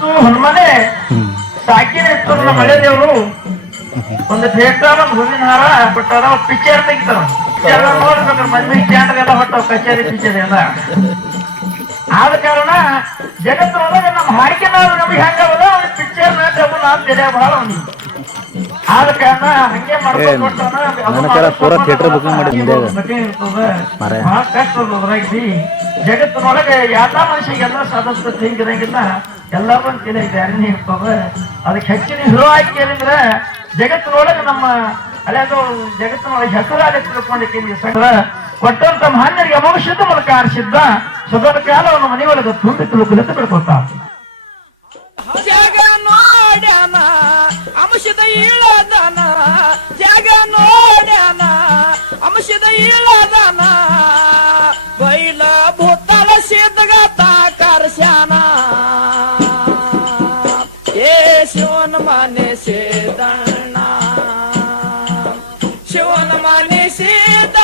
ಹನುಮನೆ ಸಾಕಿನ ಇತ್ತು ನಮ್ಮ ಮಳೆ ದೇವರು ಒಂದು ಥಿಯೇಟರ್ ಒಂದು ಹೂವಿನ ಹಾರ ಬಿಟ್ಟಾರ ಪಿಕ್ಚರ್ ತೆಗಿತಾರ ನೋಡ್ಬೇಕ್ರ ಮದ್ವೆ ಕ್ಯಾಂಡ್ರ್ ಎಲ್ಲ ಹೊಟ್ಟವ್ ಕಚೇರಿ ಪಿಕ್ಚರ್ ಎಲ್ಲ ಆದ ಕಾರಣ ಜಗತ್ತಿನೊಳಗೆ ನಮ್ಮ ಹಾಡಿಕೆ ನಮಗೆ ಹೆಂಗವಲ್ಲ ಅವ್ನ ಪಿಕ್ಚರ್ ನಾಟ್ಯ ಬಹಳ ಅವನಿಗೆ ಆದ ಕಾರಣ ಹಂಗೆ ಪೂರಾ ಥಿಯೇಟರ್ ಬುಕಿಂಗ್ ಮಾಡಿ ಬಹಳ ಕಷ್ಟ ಅದ್ರಾಗಿ ಜಗತ್ತಿನೊಳಗೆ ಎಲ್ಲಾ ಮನುಷ್ಯಗೆಲ್ಲ ಸದಸ್ಯ ಹಿಂಗಿರಂಗಿಲ್ಲ ಎಲ್ಲ ಬಂದ್ ಕೆಲ ಬ್ಯಾರನೇ ಇರ್ತದ ಅದಕ್ಕೆ ಹೆಚ್ಚಿನ ಹೀರೋ ಆಗಿ ಕೇಳಿದ್ರೆ ಜಗತ್ತಿನೊಳಗೆ ನಮ್ಮ ಹಳೆಯದು ಜಗತ್ತಿನೊಳಗೆ ಹೆಸರಾಗಿ ತಿಳ್ಕೊಂಡಿದ್ದೀನಿ ಕೊಟ್ಟಂತ ಮಹಾನ್ಯರಿಗೆ ಅಮೋಘದ ಮೂಲಕ ಆರಿಸಿದ್ದ ಸದನ ಕಾಲ ಅವನ ಮನೆಯೊಳಗೆ ತುಂಬಿ ತುಳುಕುಲಂತ ಬಿಡ್ಕೊತಾವ ಜಾಗ ನೋಡ್ಯಾನ ಅಂಶದ ಇಳದನ ಜಾಗ ನೋಡ್ಯಾನ ಅಂಶದ ಇಳದನ ಬೈಲ ಭೂತಳ ಸಿದ್ಧಗ ತಾಕರ್ಸ್ಯಾನ ಏ ಶಿವನ ಮನೆ ಸೇದಣ್ಣ ಶಿವನ ಮನೆ ಸೇದ